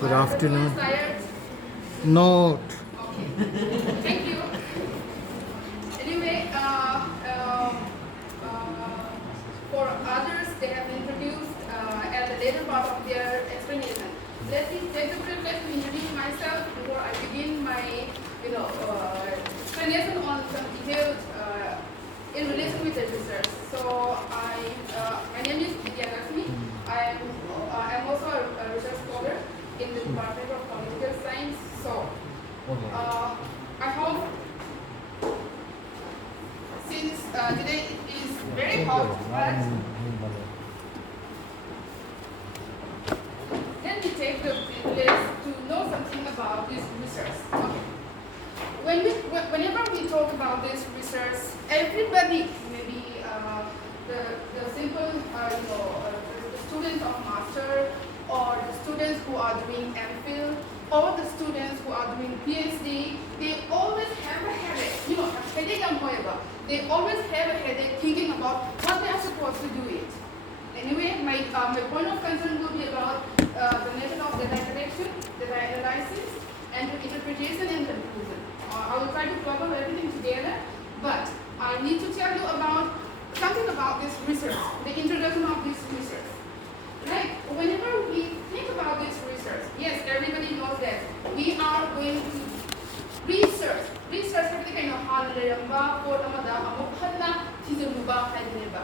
Good afternoon. Tired? Note. Okay. Thank you. Anyway, for others, they have introduced at the later part of their explanation. Let me take the privilege to introduce myself before I begin my, explanation on some details in relation with the research. So my name is Bidyaluxmi. I'm also a research scholar in the Department of Political Science. So I hope since today it is very hot, but let me take the privilege to know something about this research. Okay. Whenever we talk about this research, everybody, maybe the simple, the students of master, or the students who are doing MPhil, or the students who are doing PhD, they always have a headache. A headache and however, they always have a headache thinking about what they are supposed to do it. Anyway, my point of concern will be about the method of data collection, data analysis, and interpretation and conclusion. I will try to cover everything together, but I need to tell you about something about this research, the introduction of this research. Like, whenever we think about this research, yes, everybody knows that we are going to research. Research is kind of hard leramba for amada amukhanna tijaruba haideba.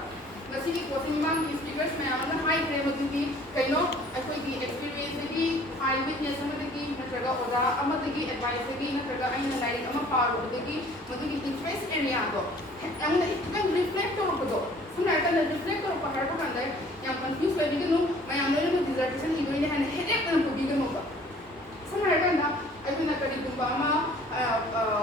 Masigi coaching mang speakers may amana high grade madigi kaino akhoi experience dagi eyewitness amadagi natraga oda amadagi advice dagi natraga aina like ama paro dagi madigi interest area do amna ikkan reflect torodo suna kana reflect toro pahar ko kanda yang confuse way biganu mayam lele dissertation igoine han headache kan ko biganu ba suna kana aibuna kari gumba ama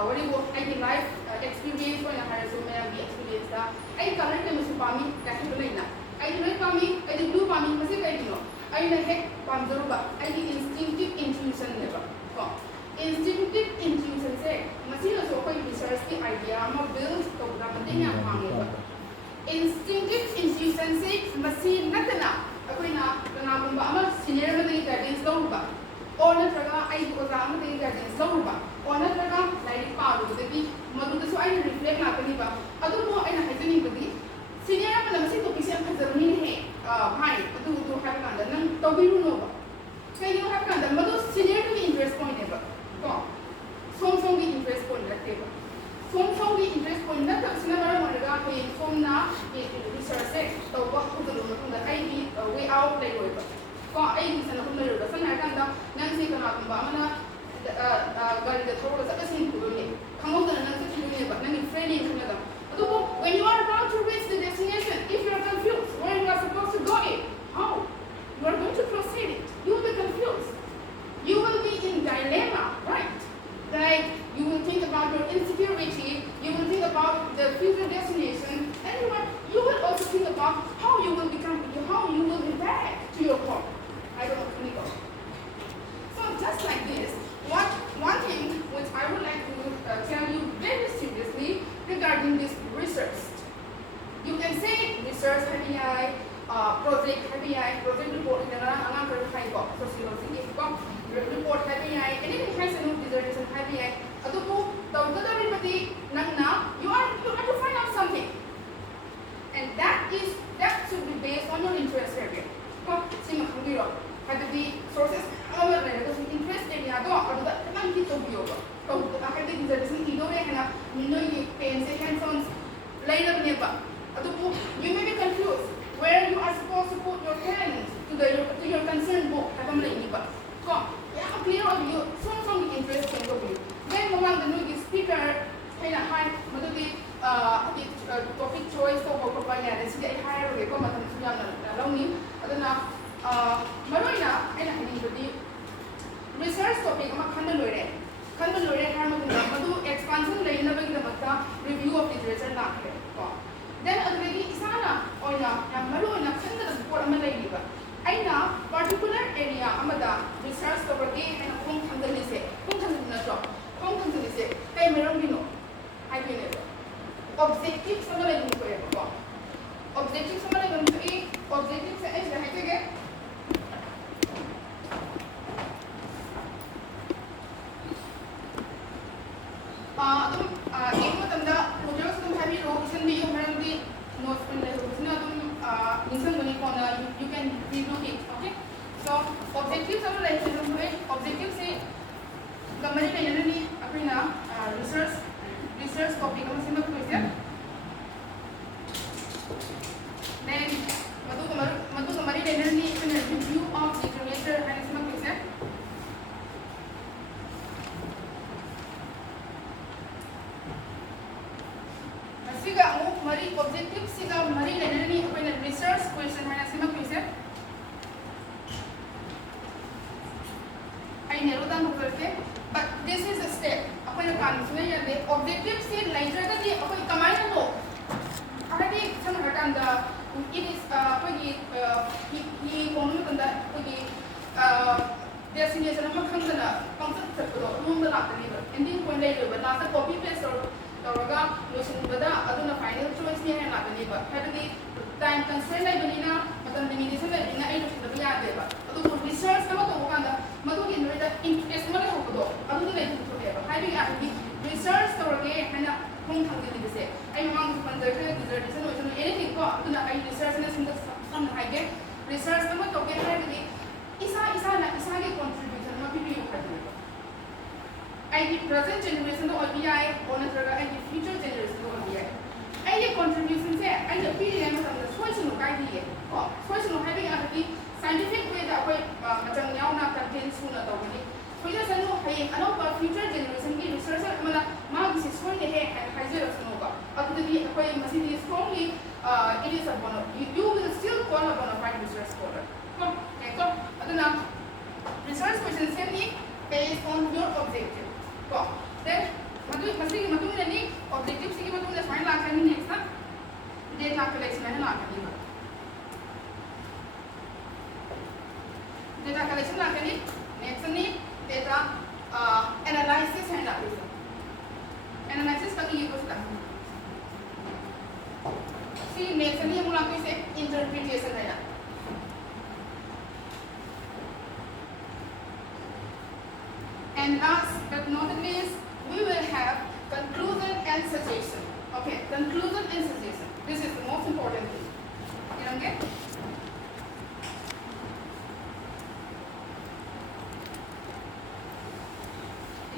what do I life experience or na harasu may experience da I current time musu pami kahi bolina I do not pami I do pami masi kai dino I na hek pamdaruba I instinctive intuition never instinctive intuition say masi na so ko research the idea ama build to da matenya pangeba instinctive intuition say masi natana akoi na gumba ama senior madani guidance lawba or natraga I oza amadagi guidance lawba or natraga like paru dagi madu so I reflect na kani ba adu mo I na hajani badi senior ama na masi topic siya kazarmin he bhai adu to have kanda nang tobiru no ba kaya you have kanda madu senior to interest point ba ko song the interest point lakte ba song the interest point na tak sina mara maraga he som na research se to ba ko do no tunda I be way out play ba ko I di sana ko na ba sana kanda nang si kana ba mana gari da thoro sa kasin ko ne kamo da nang sa ne ba nang training kana da when you are about to reach the destination, if you are confused where you are supposed to go in, how you are going to proceed it, you will be confused. You will be in dilemma, right? Like you will think about your insecurity, you will think about the future destination, and you will also think about how you will interact to your home. I don't know, Nico. So just like this, one thing which I would like to tell you very seriously regarding this research. You can say research HBI, project HBI, project report in another type of sociology, report HBI, anything has a new dissertation HBI. Adupo, everybody now you have to find out something. And that should be based on your interest area. Had to be sources interest area do or the monkey to be over. Academic dissertation pain hands-on later never. You may be confused where you are supposed to put your talents to your concerned book. Clear of you, some interest can go with you. Then among the new speaker, kind of high, topic choice for Papaya, and see higher recommend to allow me. Marina, and I need research topic Kandalore Hamadu expansion review of literature nakre. Then already Isana or Maruna send the support Amaliba. I know particular area Amada research over game and home Kandalise, home Kandalise, hey Meromino, I will never. Objective Samaran objective Samaran objective objectives of the objectives say Gamari Leonani Aprina research topic of single question. Then Madu Gamari Leonani review of literature and single question. Siga Mari objectives Siga Mari Leonani research question and single question. I narrow down okay, but this is a step. Apa yang kan sebenarnya the objective sih lain juga di apa kemana tu? Apa di sama kan the it is he konon tanda pergi destination apa kan tanda konsep tertentu belum berlaku ni ber. Ending point lain ber. Last copy paste orang notion benda adu na final choice ni yang laku ni ber. Hari time constraint lain benda macam limitation lain benda ini sudah berjaya ber. Adu research nama tu bukan dah. Madu in the interest mana hokodo adu ni itu tu having actually research tawage hana hong thang ni bise ai mang pandar dissertation or anything ko adu na ai research na sam na haige research tama to get hari isa ge contribution ma pi khadu ai the present generation to all bi on traga ai the future generation to all bi ai ye contribution se ai the pi le ma sam na solution kai di ko solution having actually scientific way that way macam yang nak content suna tahu ni. Kita selalu hay anak future generation ki researcher mana mag sesuai deh hajar sunu ka. Aku tadi apa yang masih di strongly it is a bonus. You will still call a bona fide research scholar. Kom, itu aduna research questions ni based on your objective. Kom, then masih ni objective sih matu ni smile lah kan ni next na data collection mana lah kan ni. Data collection like any next ni data analysis and appraisal. Analysis kami use lah. See next ni mula ko se interpretation है ना. And last but not least, we will have conclusion and suggestion. Okay, conclusion and suggestion. This is the most important thing. You know okay?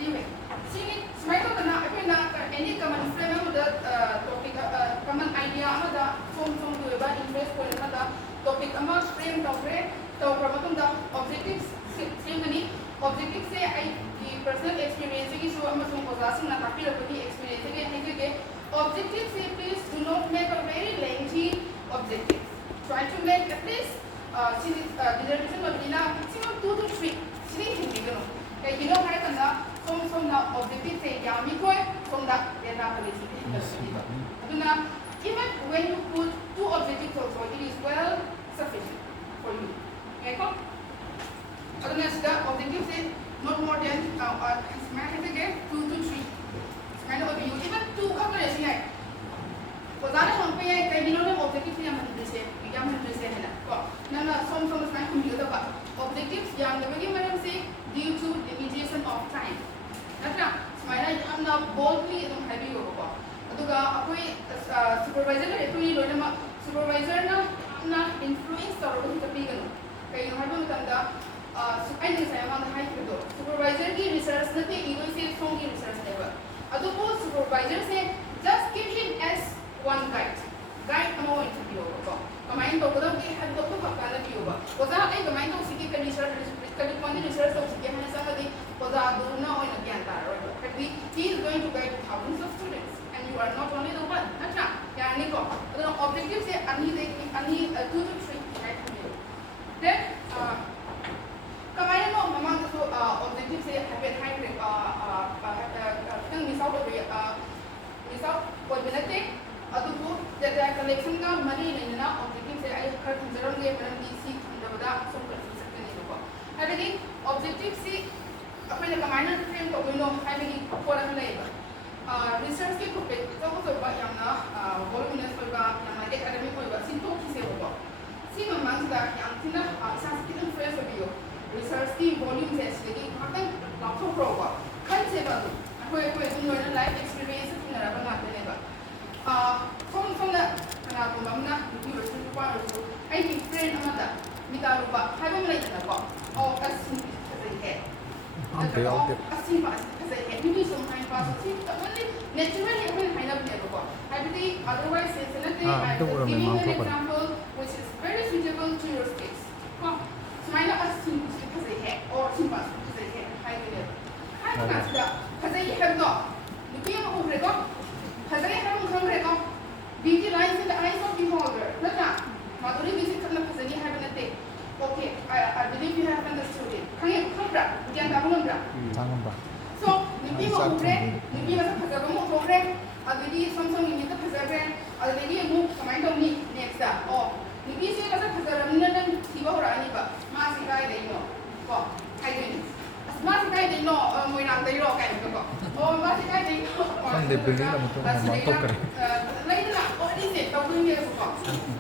Anyway, see, smile ko na any common frame of the topic, common idea ama da from to ba interest ko na da topic ama frame to promote the objectives same ni objectives say I the personal experience ki so ama sum class na tapi la kuni experience ke objectives say please do not make a very lengthy objective. Try to make at least dissertation of maximum 2 to 3 sini hindi gano kaya ginawa kaya tanda from na objective say yami ko from that data collection. Aduna even when you put 2 objectives also it is well sufficient for you. Okay ko? Aduna sida objective say not more than smart again 2 to 3. Kind of you even 2 calculation hai. Wazara hum pe kay ginawa ng objective niya man है ना को ना some smart computer ba objectives yang bagi mana say due to limitation of time. Natra, smile am na boldly itong heavy ko ko. Aduga ako'y supervisor na ito yung lord na supervisor na influence sa ro sa pigan. Kaya yung habang tanda ay ni saya mga high ko. Supervisor ki research na ti ito si strong ki research level. Ado po supervisor say just give him as one guide. Guide amo interview ko. Kamain to ko daw ki hadto ko pakala biyo ba. Oza ay kamain to sige ka research to sige hana sa kadi oza do na oy nagyan taro. Kadi he is going to guide thousands of students and you are not only the one. Acha yani ko. Ado objective say ani 2 to 3 right from you. Then kamain mo mamang to objective say have a high rate kang misal ko binate adu ko data collection ka mari na objective say ay kar jaram ge man DC khanda so Having objective see अपने commander frame को बिनो having कोरा लेगा research के को पे तो तो बा yang na voluminous को बा yang na academic को बा सिंतो किसे होगा सी मम्मा सा yang tina सांस की तुम फ्रेश हो बियो research की volume test लगी भागन लाखों प्रोगा कल से बा कोई तुम लोग लाइफ एक्सपीरियंस तुम नरा बना देने बा from the ना को मम्मा university को आई की फ्रेंड अमदा मिता रुपा हाइबम लाइक ना बा और 돼, 안 돼. asking about as maybe some kind of only naturally open kind of level. Otherwise, I'm giving you an example which is very suitable to your case. Smile asking because they have or simple because they have high level. Because they have got looking over the got because they haven't come record. Beauty lies in the eyes of the beholder. Look at Maduri visit from the Pazani have a day. Okay, I believe you have understood it. Come back, we can have one back. So, Nipi Mokure, Nipi was a Pazabamo Hore, already something in the Pazaban, already a move command of me next up. Or Nipi was a Pazaran, Tiba or Aniba, Massy guy they know. I didn't. As Massy guy they know, when I'm the rock I go. Oh, Massy guy they know. They believe Later, what is it? How doing it?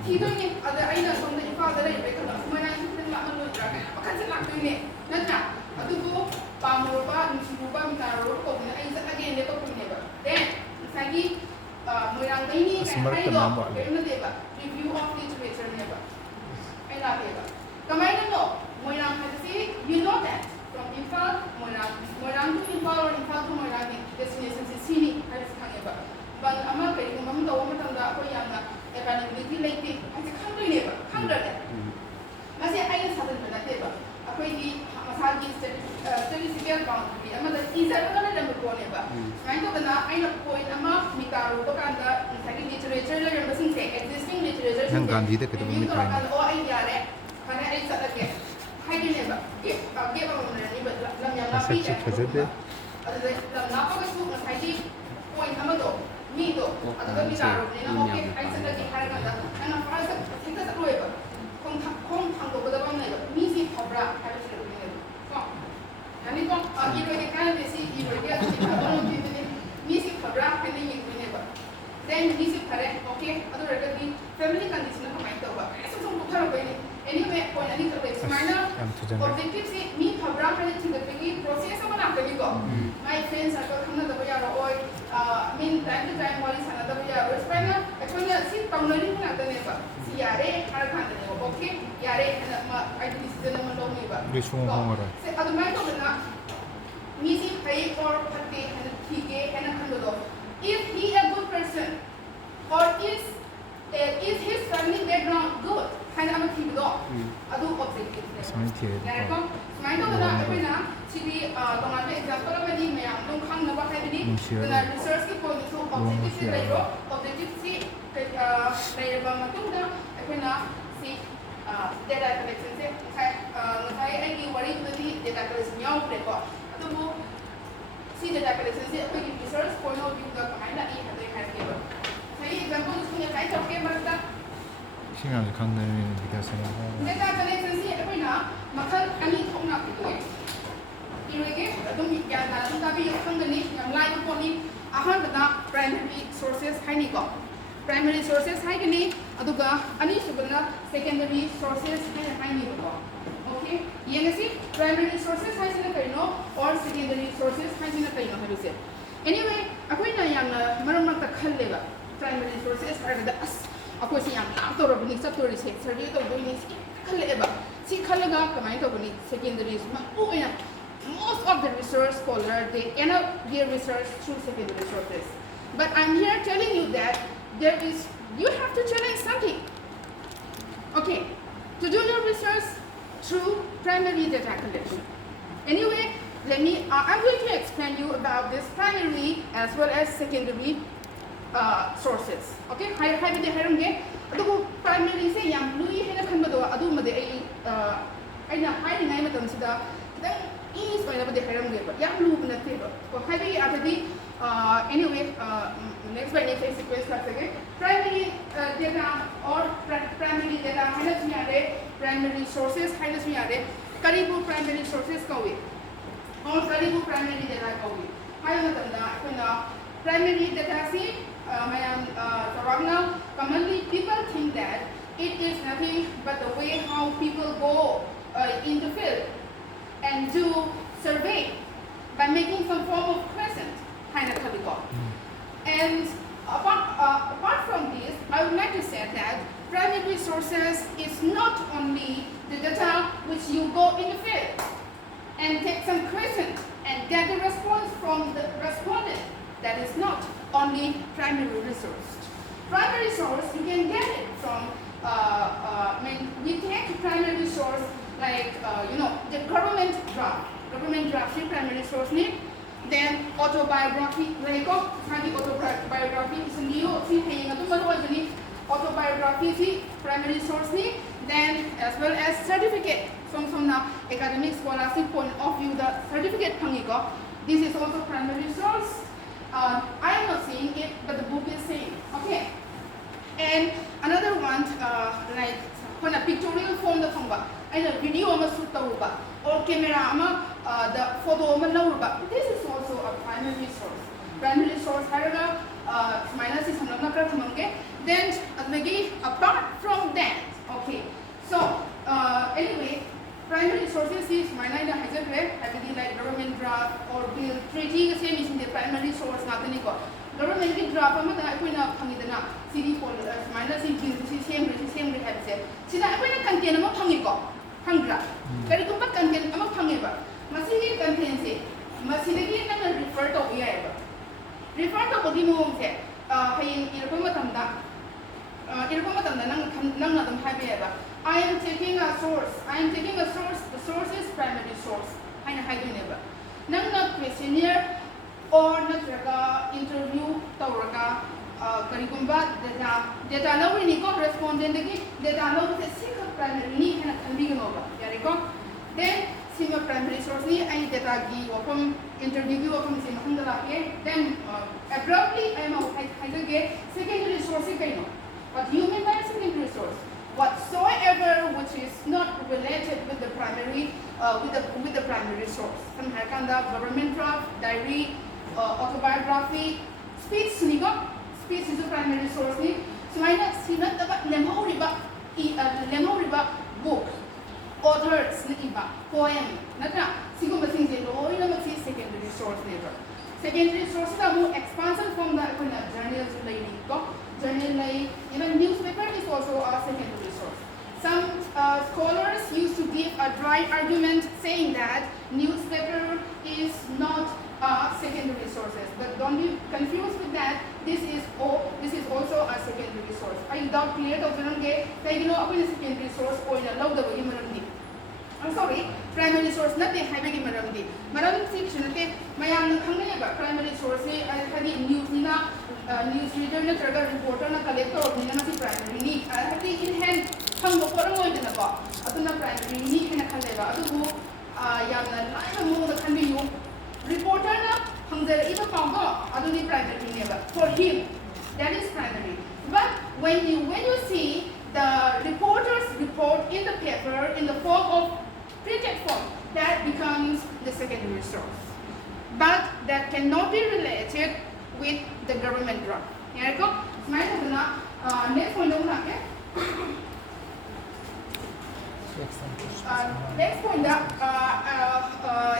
He doing it other items from the father because when I put them up on the drug, because it's not doing it. Not now. I do go, Pamuba, Nishuba, Naro, again, they go to neighbor. Then, Sagi, Murangani, and I go, review of literature neighbor. I love it. Come I don't know. Murang has say, you know that. From Infal, Murang to Infal or Infal to Murang, destination is Sini, I was coming about. But I'm not getting a moment of availability like this. I said, come to neighbor, come to that. I said, I just hadn't been a table. A pretty Masagi statistical boundary. I'm not easy. I'm not a go neighbor. I know the I know point a mark, Mikaro, Bokanda, literature, and existing literature. And all I got it. And I said again, I never give a woman, but Lamia, point Amado. Me though, other than okay, I said that they had another, and a father, I think that's a river. Home over the one neighbor, Missy Cobra, I was a river. And it got you can see you were getting Missy Cobra, and then you neighbor. Then Missy Pare, okay, other regularly, family condition of my over. Anyway, point I need to raise minor objective say me Cobra to the process of an after you go. My friends are going to the mean time to time one is another way or spinner. I couldn't sit down learning another neighbor. See Yare, Harakan, okay? Yare, and I think this is the number of neighbor. This one, say other mind of the Missy pay or Pate and Tige and a Kandolo. Is he a good person? Or is his family background good? Kind of a keep dog. I do objective. Mind of the City, don't example of any man, don't come over heavily. When I research the point to objective later, objective see, later Matunda, I can see data collection. I give worry to the data collection, young record. See data collection, research point of view the kind that he had given. Say, example, I talk about that. 시간을 강내는 비교하세요. data collection every now, Makal Ani Tona to it. Irrigate, don't be gathered, don't have your company, young life upon it, 100 primary sources, Hinigo. Primary sources, Higany, Aduga, Anisubana, secondary sources, Hinigo. Okay? Yangasi, primary sources, Hasinakaino, or secondary sources, Hasinakaino, how to say. Anyway, Aquina Yang, Maramata Kaleva, primary sources are the us. Of course, young after of Nix Satori said, Sergio Donis, Kaleva. See Kalaga, command of secondary. Most of the research scholars they end up their research through secondary sources. But I'm here telling you that you have to challenge something. Okay, to do your research through primary data collection. Anyway, I'm going to explain you about this primary as well as secondary sources. Okay, I have the hearing primary say young Louis had a Kambado, Adumade, I know hiding name at them so that is whenever the hearing gave, young blue in the table. For heavy after the anyway, next by next sequence again. Primary data or primary data, primary sources, Karibu primary sources go with. Or Karibu primary data go with. I know primary data see. Commonly people think that it is nothing but the way how people go in the field and do survey by making some form of question, kind of category. And apart from this, I would like to say that primary sources is not only the data which you go in the field and take some questions get the response from the respondent. That is not only primary resource. Primary source, you can get it from, we take primary source like, the government draft. Government draft is primary source need. Then autobiography, like autobiography is new, autobiography is primary source need. Then as well as certificate from the academic scholarship point of view, the certificate pangigo. This is also primary source. I am not saying it, but the book is saying. Okay. And another one, like when a pictorial form the fanga, and a video shoot or camera the photo this is also a primary source. Primary source minus is then apart from that, okay. So anyway, primary sources is like government draft or bill treaty same is in the primary source government draft CD minus in bill same content I am taking a source. The source is primary source. I never. Nang questionnaire or interview tauraga data no really respondent data no primary ni then sima primary source ni ay data gi from interview from then abruptly I am secondary source what do you mean by secondary source? Whatsoever which is not related with the primary with the primary source. Some government draft, diary, autobiography, speech is a primary source. So I not see not the book, authors, poem, secondary source. Secondary sources are more expansive from the journals journal even newspaper is also a secondary source. Some scholars used to give a dry argument saying that newspaper is not secondary sources, but don't be confused with that. This is also a secondary source. I doubt clear to secondary source I'm sorry, primary source nothing having maramdi. Maram section primary source news news reader reporter collector primary need. I in hand primary need reporter primary for him. That is primary. But when you see the reporter's report in the paper in the form of printed form, that becomes the secondary source. But that cannot be related with the government draft. Next point next point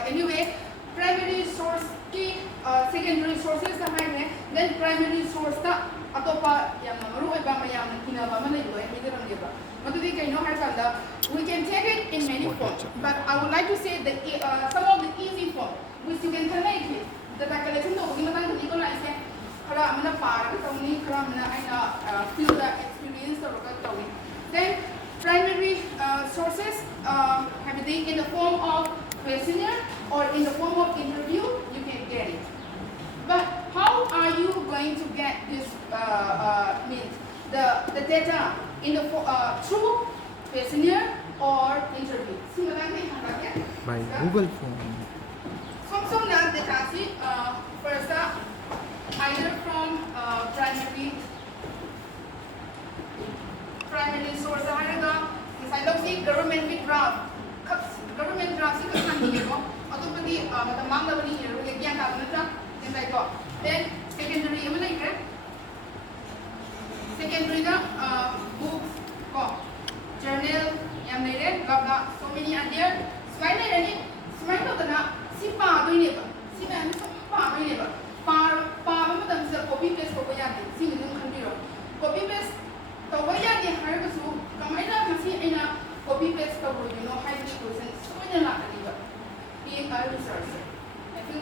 anyway, primary source key secondary sources then primary source we can take it in many forms, but I would like to say that some of the easy forms which you can connect with. The calculation of then primary sources in the form of questionnaire or in the form of interview, you can get it. But how are you going to get this means the data in the through questionnaire or interview? By Google form. Some data first either from primary source inside of the government draft then secondary books journal so many are there copy paste copy paste copy paste being a researcher. I feel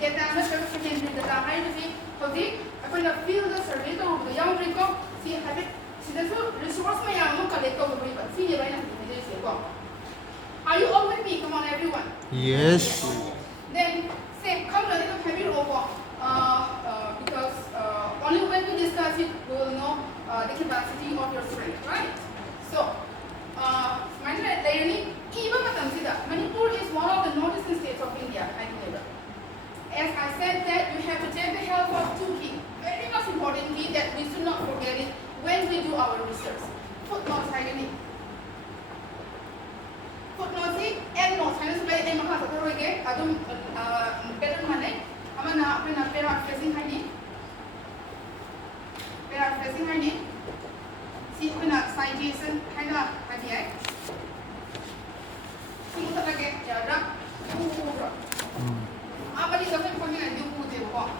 second data nutshell secondary data hybrid hodi apna field survey to the young rico see habit sidasu resource mayam collect to the river see right now. Are you all with me? Come on, everyone. Yes. Then say come ready to have it over because only when we discuss it we will know the capacity of your strength, right? So Manipur is one of the northeastern states of India, I believe. As I said that you have to take the help of two key. Very much importantly that we should not forget it when we do our research. Footnotes hygienic. Footnotes and notes. I just play a mahasakaro again. Adum better money. Amana paraphrasing hygiene. Paraphrasing hygiene. See citation kinda idea. See what again? Yeah, Abadi doesn't come in and do good work.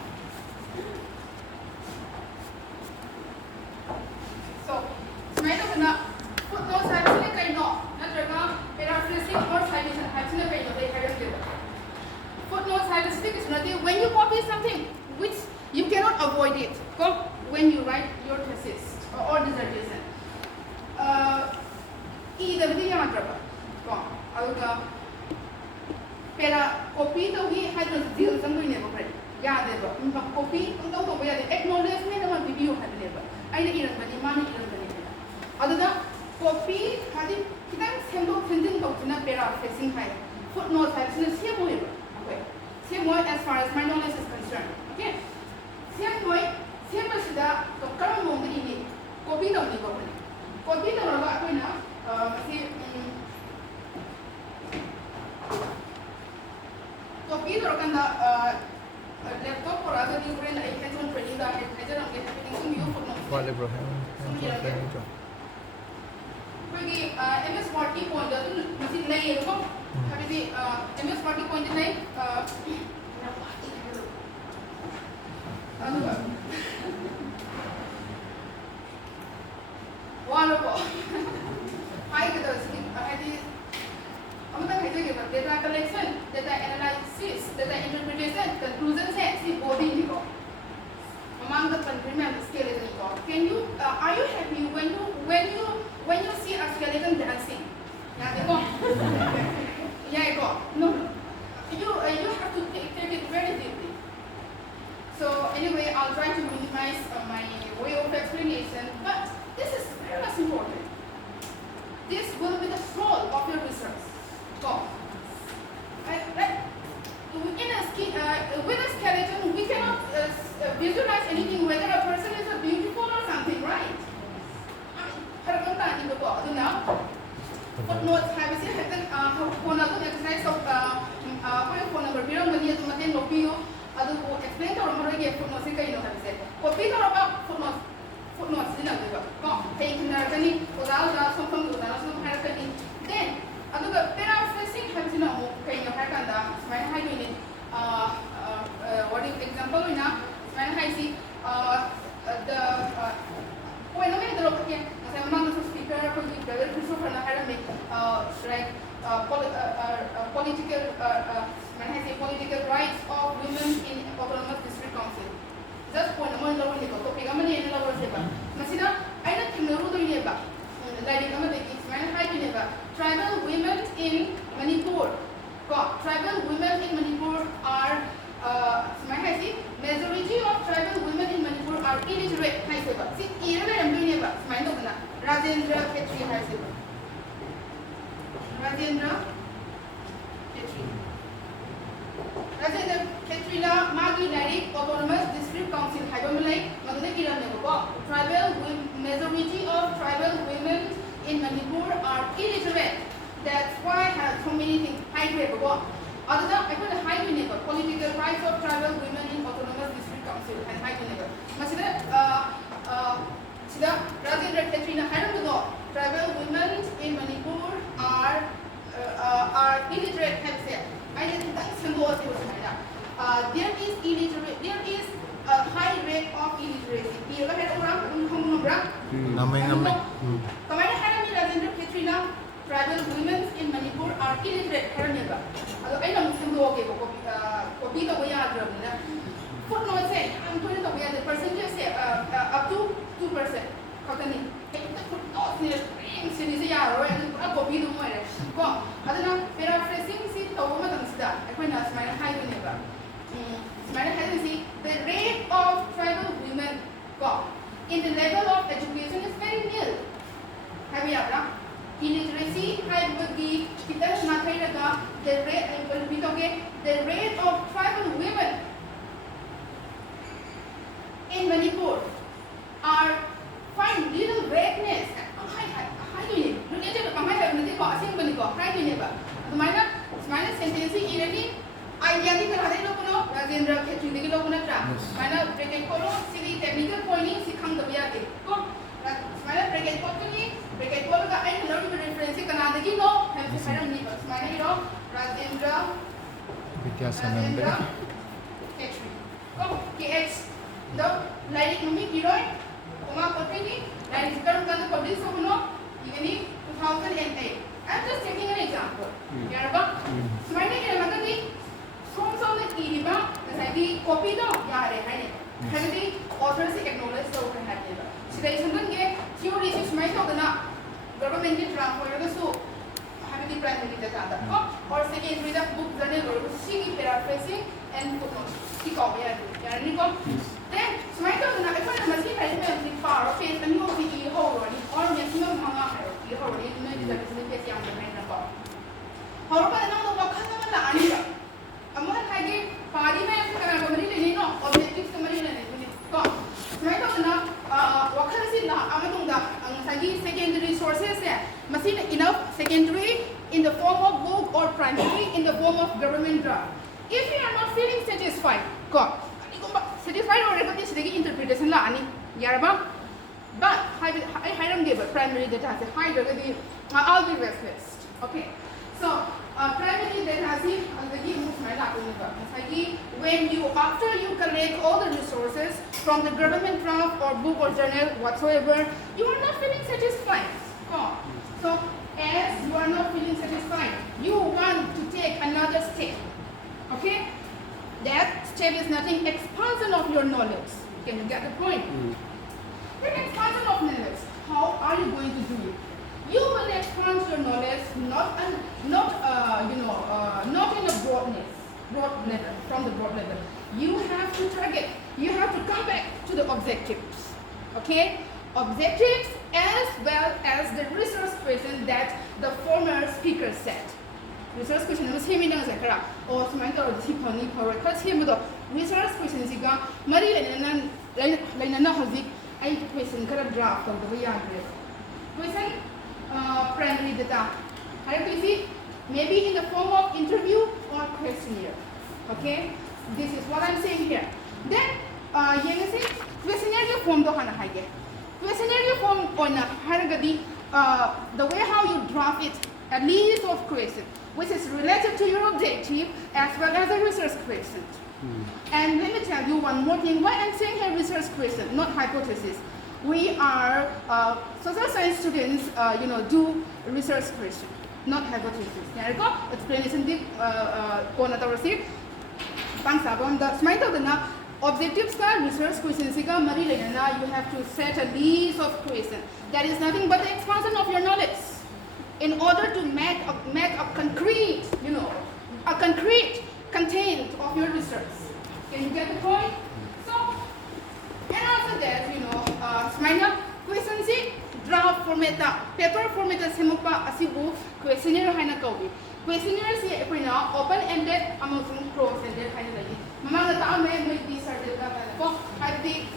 So, footnotes have seen a kind of paraphrasing or citation have seen a kind of they haven't given. Footnotes have a stick is nothing. When you copy something which you cannot avoid it, when you write your thesis or dissertation. Either the Yamatrapa. Pera copy to he had to deal something never read. Yeah, they were. Copy, acknowledgement of video had never. I didn't even money other than copy had it send out printing to paraphrasing high. Footnote has seen a same way. Same way as far as my knowledge is concerned. Okay? Same way, same as the current moment in it. Copy the only copy the copy the laptop or other different hands-on training that happening to you for Wale bro, training job. MS 40 point machine nahi hai ko habiti MS 40 point nahi wala ko hai ke tarsi habiti data collection, data analysis, data interpretation, conclusion set, see body nico. Among the countrymen skeleton nico. Can you are you happy when you see a skeleton dancing? Yeah, they go. Yeah, go. No. You have to take it very deeply. So anyway, I'll try to minimize my way of explanation, but this is very much important. This will be the soul of your research. With a skeleton, we cannot visualize anything, whether a person is beautiful or something, right? Footnotes have a phone exercise of phone number, explain to footnotes. Copy footnotes, then paraphrasing has what is example political rights of women in autonomous district council. Just point one level topic tribal women in Manipur. Tribal women in Manipur are majority of tribal women in Manipur are illiterate. See, Rajendra Khetri Rajendra Khetri Magi direct autonomous district council tribal majority of tribal women in Manipur are illiterate. That's why I have so many things. Other than I put a high neighbor, political rights of tribal women in autonomous district council and high neighbor. Rajendra Khetri tribal women in Manipur are illiterate. I didn't there is a high rate of illiteracy. Tribal women in Manipur are illiterate. copy the way footnote say, I'm putting the way the percentage say up to 2%. Cotton footnote series and a copy the more. Go. Other paraphrasing, see the woman and that. I point out my high never. The rate of tribal women in the level of education is very nil. Have you ever? Illiteracy, the rate of tribal women in Manipur are find little vagueness. Identical Rajendra Ketri Mana Bracket Polo, City Technical Pointing, Sikam the Viati. Smile Bracket Potini, Bracket Polo, and learn the reference Kanadagino, and Smile Rajendra Bidyaluxmi. KH. The lighting me hero, Oma Potini, and it's current the police of no, even in 2008. I'm just taking an example. Yaraba, Smiling and Magadi. So the Iriba, the copy the Yare, and the authors acknowledge the open had never. Today, someone get theory is my government transfer the so having the primary data or second read of book journal or see paraphrasing and footnotes. See copy then Smite of the Nakan must be the far of face and no the whole or maximum hung the whole in the business young the However, now the I'm going to take party man objectives to marine and right what can I say now? Secondary sources machine enough secondary in the form of book or primary in the form of government draft. If you are not feeling satisfied, satisfied or recognize the interpretation Yaraba, but I don't give a primary data I'll be restless. Okay. So primary data when you after you collect all the resources from the government draft or book or journal whatsoever, you are not feeling satisfied. So as you are not feeling satisfied, you want to take another step. Okay? That step is nothing expansion of your knowledge. Can you get the point? The expansion of knowledge. How are you going to do it? You will expand your knowledge not in a broad level, from the broad level. You have to target. You have to come back to the objectives. Okay? Objectives as well as the research question that the former speaker said. Research question was him in the or Samantha or the Tiponi for a research question is Marie and Lena Hazik, I question draft of the question. Primary data. Maybe in the form of interview or questionnaire. Okay, this is what I'm saying here. Then, you say questionnaire form do hana hage. Questionnaire form on the way how you draft it, a list of questions, which is related to your objective as well as the research question. And let me tell you one more thing. Why I'm saying here research question, not hypothesis. We are social science students, do research question, not hypothesis. There you go. Explanation the objectives research questions. You have to set a list of questions. That is nothing but the expansion of your knowledge in order to make a concrete, a concrete content of your research. Can you get the point? And after that, smile questions draft format, paper format semupa asibu questionnaire haina kaubi. Questionnaire si open ended among closed ended haina lagi. Mamang ta may be started ko hadi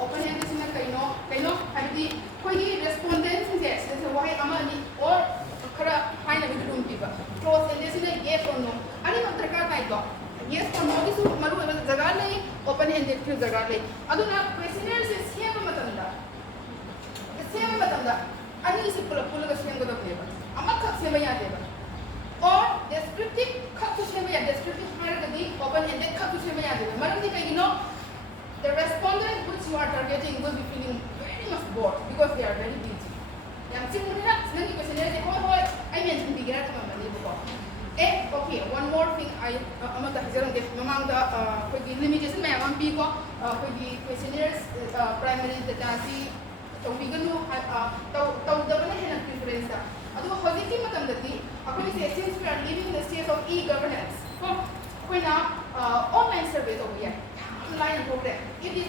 open ended sina kaino hadi koi respondents yes so why amani or kara haina bidum piba. Closed ended sina yes or no. Ani matraka kai ko. Yes or no isu maru jaga lai open ended फिर जगह ले अदुना questionnaire से same मतंदा अनि इसे पुल का same गदब लेबा अमा खत सेम या लेबा और descriptive खत सेम या descriptive हर कदी open ended खत सेम या लेबा मरम दी कहीं the respondent which you are targeting will be feeling very much bored because they are very busy. Yang sing muna senang questionnaire से कोई आई मेंशन बिगड़ा तो मम्मी ने बोला okay, one more thing I amata hajarang de mamang da limitation may am pi ko questionnaires primary data si tawiganu taw da bana hena preference da adu hojiki matam dati akoi se since we are living in the state of e-governance ko koina online survey to be online program it is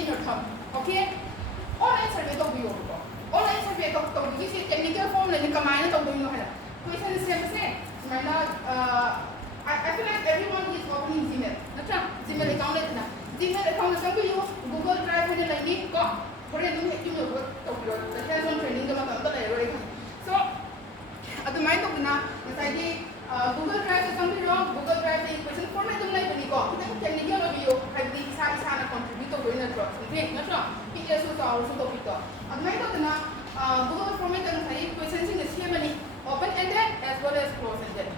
in your thumb, okay, online survey to be online survey to be si technical form le ni kamai na to do no hala question is same I feel like everyone is opening Gmail. Gmail account is na. Gmail account is you Google Drive है लगी को थोड़े दिन में क्यों लोग तो the hands-on training का मतलब तो नहीं रहेगा. So अतो मैं तो ना मिसाली Google Drive का समझ लो Google Drive के question form में तुम नहीं बनी को तो technical review है भी सारी contribute तो कोई ना ड्रॉप ठीक ना ड्रॉप PS तो और तो पिटो अतो मैं तो ना Google form में तो सही question से निश्चय बनी open-ended as well as closed-ended.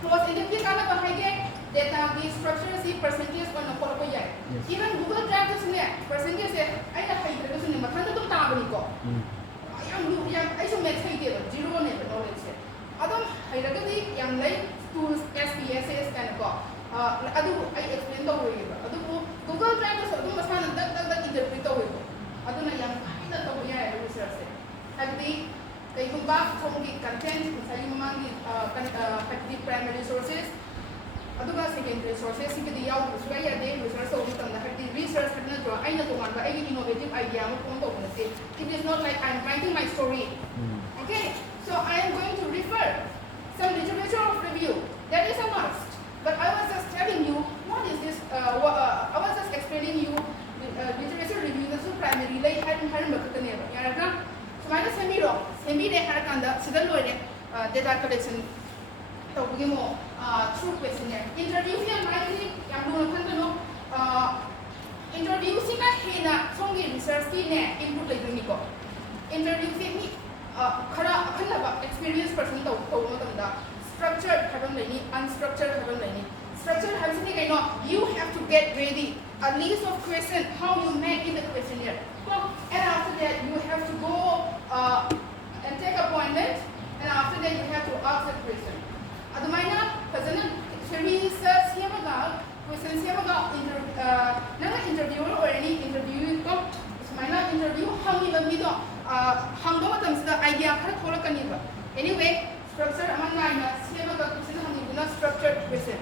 Closed-ended के कारण क्या है कि data की structure से percentage को न follow कोई है. Even Google Drive तो सुने percentage से आई ना है इधर तो सुने मतलब तो तुम ताबनी को. yang ai so match hai ke zero ne knowledge se adam hai raga di yang lai tools SPSS kan ko adu ai explain to hoye adu Google Drive so dum masana dak interpret to hoye adu na yang ina to hoye research se hadi kai kumba thong ki content sai mamang ki primary sources adu ga secondary sources ki di yaw so ya de research so tam na hadi research hadna to ai na to man ba ai innovative idea mo kon to ne it is not like I am writing my story. Okay, so I am going to refer some literature of review. That is a must. But I was just telling you what is this. I was just explaining you literature review. This is primary. Like hadn't looked at the name. Yeah, so I just semi de had kanda. Sidal loy data collection. So we mo true questionnaire. Interview here, finally, yang dulu kan tu interview sih kan hina songi research ki ne input lagi ni ko interview sih ni khara akan lah experience person tahu tahu macam dah structured happen lagi unstructured happen lagi structured happen ni kaino you have to get ready a list of question how you make in the questionnaire and after that you have to go and take appointment and after that you have to ask the question adu mana pasal research siapa gal question siapa gal interviewer or any interview ko sumana interview hangi bami do hangdo matam sida idea khara thola kani ba anyway structure among line siapa gal question hangi guna structured question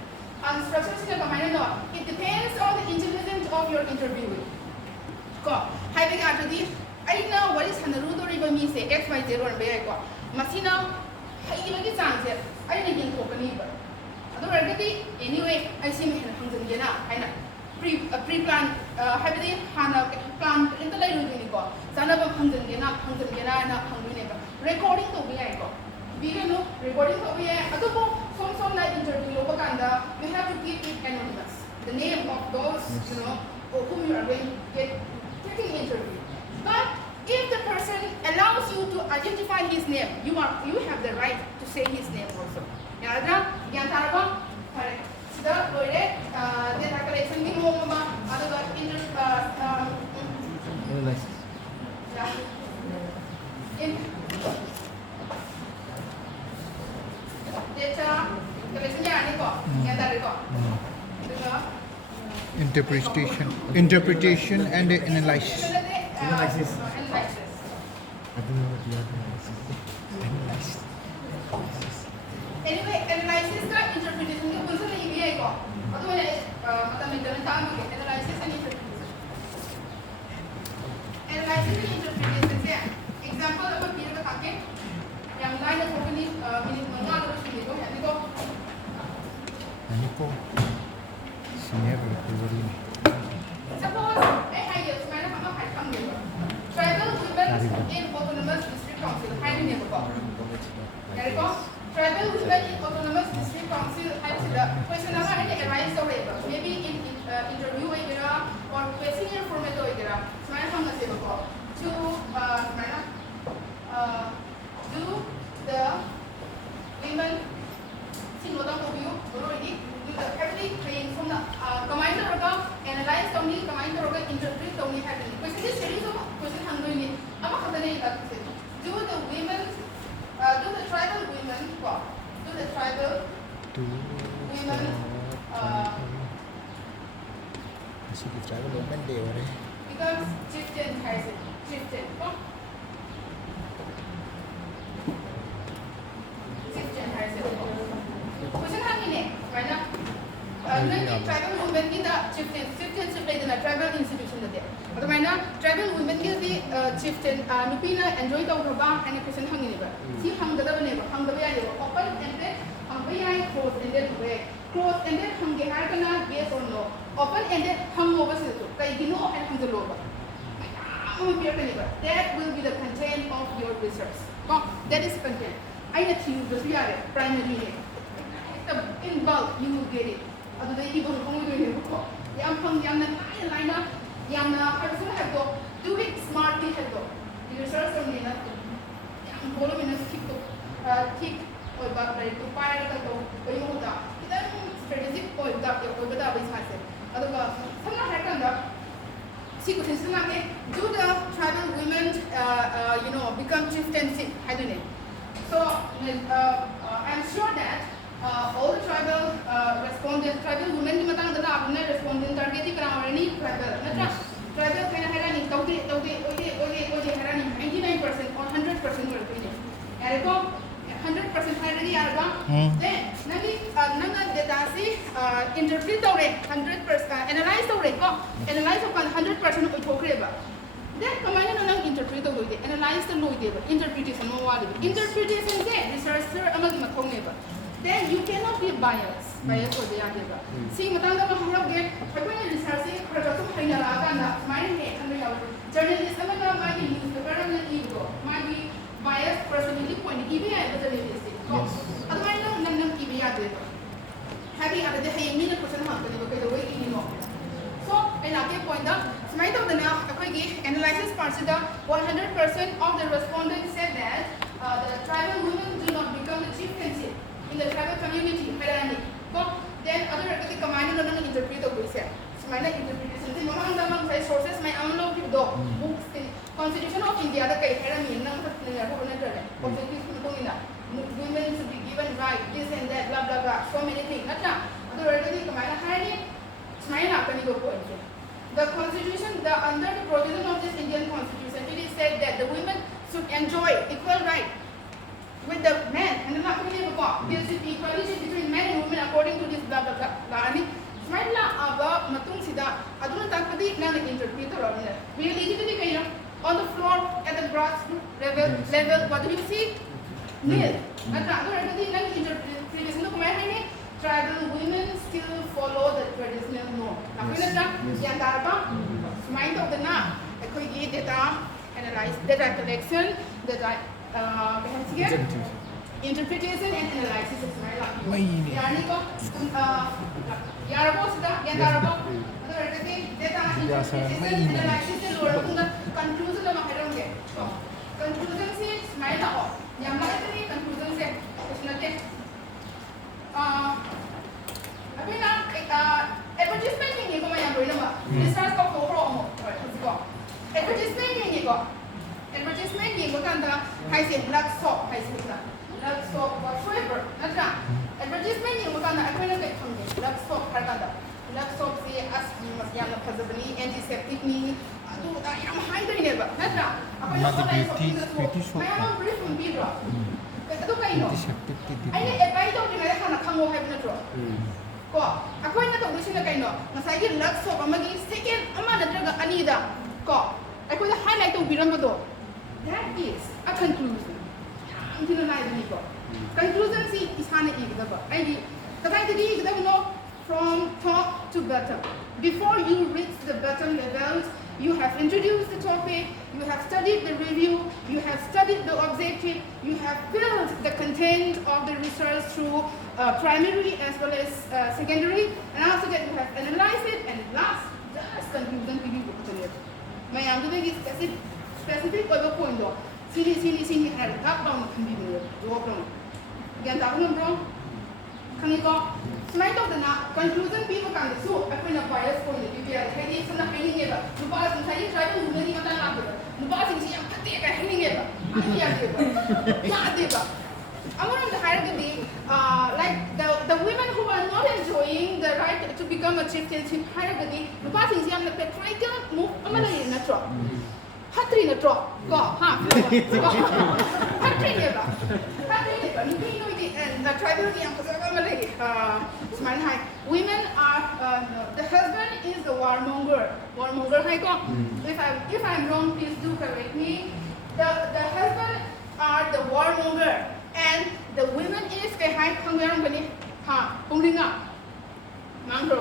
unstructured sida kamana do it depends on the intelligence of your interviewee ko hai be ga tadi aina wari sanaru do ri ba mi se xyz ron be ai ko masina hai lagi chang se aina yin ko kani ba adu ragati anyway I see me hangjan gena aina pre-plan habidi hana plan into lai ruini ko sana ba hangjan gena na hangune ba recording to bi ai ko biga no recording to bi ai adu ko som like interview lo kanda you have to keep it anonymous the name of those you know whom you are going to get taking interview but if the person allows you to identify his name you have the right to say his name also yada yan taraba correct sida loire data collection ni mo ma adu in data collection ya ni ko yan tare ko interpretation and analysis. Analysis. Anyway, analysis ka interpretation ka kung saan ibigay ko. Ato na matamig na tama ko analysis and interpretation. Analysis and interpretation siya. Example apa pila ka kake? Yang lain na ko ni mga terus dito, yani ko. Ano po? Never really. Suppose hay sumana ka hay kam dito. Tribal women in autonomous district council hay ni ko. Yani ko. Tribal women in autonomous district council hay sila. Question naman ay arise sa labor. Maybe in interview ay gira or questionnaire format ay gira. Sumana ka na siya ko. To sumana do the women sinodang ko view already do the heavily train from the commander or analyze tawni commander or interpret tawni heavily. Question is series of question hangoi ni. Ama kada na ita do the women do the tribal women ko do the tribal women Masih travel women day or becomes chieftain has it. Chieftain. Oh. Chieftain has it. Question hangine. Right now. Nang tribal women kita chieftain sebagai na tribal institution na dia. Atau mana tribal women kita di chieftain nupi na enjoy tau berapa? Hanya question hangine ba. Si hang dada bane ba. Hang dada ya dia. Open ended, hang bayai close ended way. Close ended hang gehar kana yes or no. Open ended hang over situ. Kaya gino and hang jelo ba. That will be the content of your research. That is content. I have to use the primary. In bulk, you will get it. Other than you don't only do it. Young line up, young person have to do it smartly. Have to the research on the young voluminous kick or back to fire the go, or you know that. Strategic point that your over that is has it. Otherwise, someone had done that. Do the tribal women, become chieftaincy? I don't know. So I'm sure that all the tribal respondents, tribal women, respondent targeting around any tribal. Tribal kind of had 99% or 100%. Ergo 100% already then nanga data si interpret 100% analyze analyze 100% of then kamana nang interpret analyze the interpretation interpretation researcher amagi mathong neba then you cannot be biased for the idea see matang da mahurag ge akoi research khara to haina la kana smile he journalist amana magi newspaper na ego magi bias personality point even I was a realistic. Otherwise, no, even having other day, I need a person who can the way in So, and I get point out, smite of the now, analysis consider 100% of the respondents said that the tribal women do not become the chieftaincy in the tribal community. Then other command and interpret the way said. Smite interpretation. Among sources, my own books. Constitution of India, the women should be given right, this and that, blah blah blah, so many things. The constitution, under the provision of this Indian constitution, it is said that the women should enjoy equal right with the men, and there should be equality between men and women according to this blah blah blah. Smile aba matung sida aduna takpadi na interpreter really on the floor at the grassroots level, what do you see? Nil. Tribal women still follow the traditional norm. Mind of the now, data analyze, data collection, data interpretation and analysis. Conclusion of conclusion say smile off. Conclusion say advertisement ni ko mayang doy nama. Research ko promo. Advertisement ni ko. Advertisement ni ko kanda hai se black soap whatsoever. Natra. Advertisement ni ko kanda ako na kay khangge black soap kanda. Black soap se as mas yang physically antiseptic ni adu yang high doy neba. Natra. Ako na ko beauty soap. Mayang brief mo bidro. Ito kayo. Ay ebay daw dinala kana khango hay na tro. Ko ako na to gusto na kayo. Masay black soap amagi second ama na draga anida. Ko ako na highlight to biran mo do. That is a conclusion. Ang tinanay ni ko. Conclusion si isana igda ba. Ay katay di igda no from top to bottom. Before you reach the bottom levels, you have introduced the topic, you have studied the review, you have studied the objective, you have built the content of the research through primary as well as secondary, and after that you have analyzed it, and last, just conclusion review. My specific other point though, sini had a top down can be broken. Again, that one wrong. Can you go? Smile of the conclusion people can so I put a bias point if you are heading from the hanging ever. The boss and say try to move even after. The boss is take a hanging ever. I want to hire like the women become a chieftainship hierarchy ลูกป้าสิ่งที่มันเป็น trigger move อะไรอย่างนั้นจ้ะฮัตทรีนะจ้ะก็ฮะฮัตทรีเนี่ยแบบนี่พี่นุ้ยดิ and the tribal เนี่ยก็จะอะไรสมัยไทย women are the husband is the warmonger ให้ก็ if I'm wrong please do correct me the husband are the warmonger and the women is cái hai không biết không cái ha không riêng à mang rồi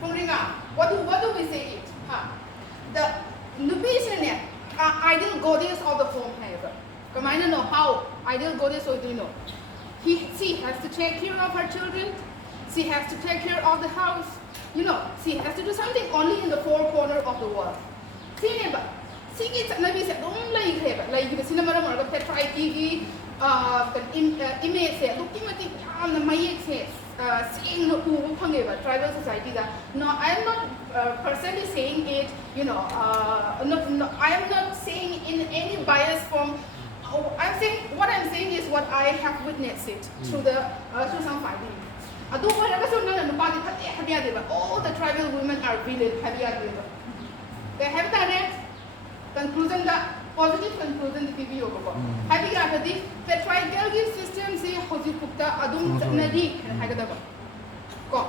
không riêng à what do we say it ha the nutritionเนี่ยideal goddess of the home however come I don't know how ideal goddess so you know she has to take care of her children she has to take care of the house you know she has to do something only in the four corners of the world see never see it nabi said don't like her like the cinema mo ka try ki image se look image am na mai se seeing no who phangeba tribal society da no I am not personally saying it you know no I am not saying in any bias from I'm saying what I'm saying is what I have witnessed it through the through some fighting adu whatever so na no pa di habiya de ba all the tribal women are villain habiya de ba they have that conclusion da positive conclusion the PBO ko habiya de the tribal system se hoji pukta adum nadi haga da ko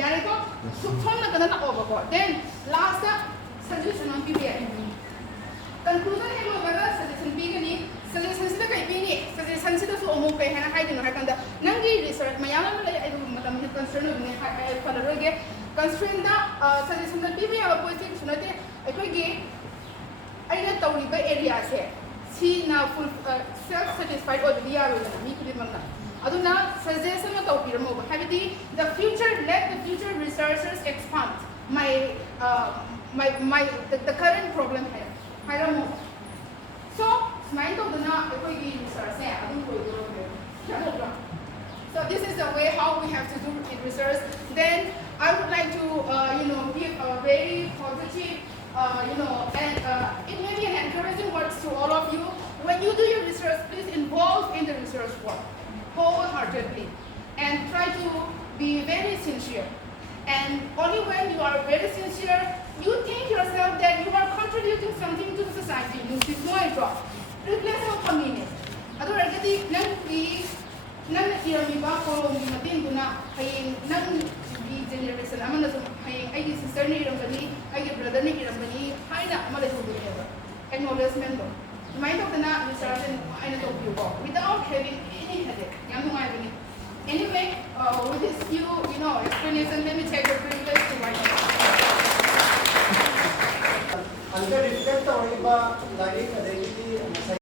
yare ko sukhon na kana over ko then last suggestion on PBI conclusion hai lo baga suggestion bi gani suggestion sida kai bi ni suggestion sida su omu pe hana hai dinu hakanda nangi research mayam la ai du matam ni concern ni hai fala roge constraint da suggestion da PBI aba positive sunate ai ge ai na tawri ba area se si na full self satisfied or the yaro na mi kudi manna aduna suggestion ma tawpir mo habiti the future let the future researchers expand the current problem here hairamo so smile to dana ekoi gi research se adum koi do so this is the way how we have to do research then I would like to give a very positive and it may be an encouraging words to all of you when you do your research please involve in the research work wholeheartedly and try to be very sincere and only when you are very sincere you think yourself that you are contributing something to the society you see more drop replace your convenience otherwise nang irami ba ko mi matin kuna hayeng nang di generation amana so hayeng ai sister ni irambani ai brother ni irambani haina amala so deba acknowledgement do mind of the na research and I know you go without having any headache yang ngai bani anyway with this few explanation let me take the privilege to write Ang difficult to iba lagi kadagiti